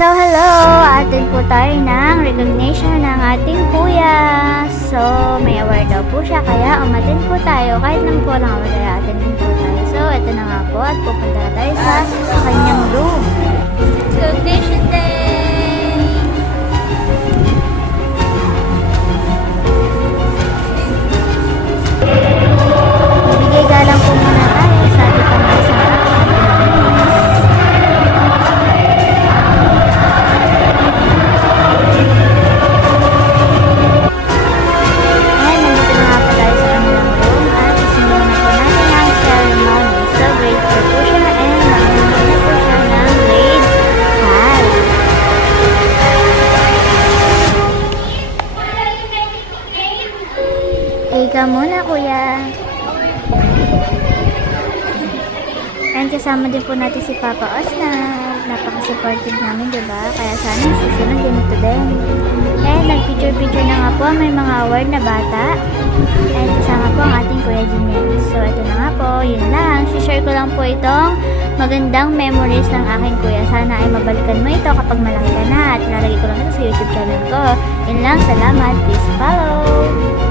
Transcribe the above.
So, hello! Atin po tayo ng recognition ng ating kuya. So, may award daw po siya, kaya umatin po tayo. Kahit lang po lang award, kaya atin po tayo. So, ito na nga po at pupunta na tayo sa kanyang room. Recognition Day! Bigay galang po muna tayo sa ating pambansang ikaw muna, kuya. And kasama din po natin si Papa Osnab. Napaka-supportive namin, diba? Kaya sana susunod ganito din. And nag-picture-picture na nga po may mga award na bata. And kasama po ang ating Kuya Jinel. So, ito na nga po. Yun lang. Share ko lang po itong magandang memories ng aking kuya. Sana ay mabalikan mo ito kapag malaki ka na. At lalagay ko lang ito sa YouTube channel ko. Yun lang. Salamat. Please follow.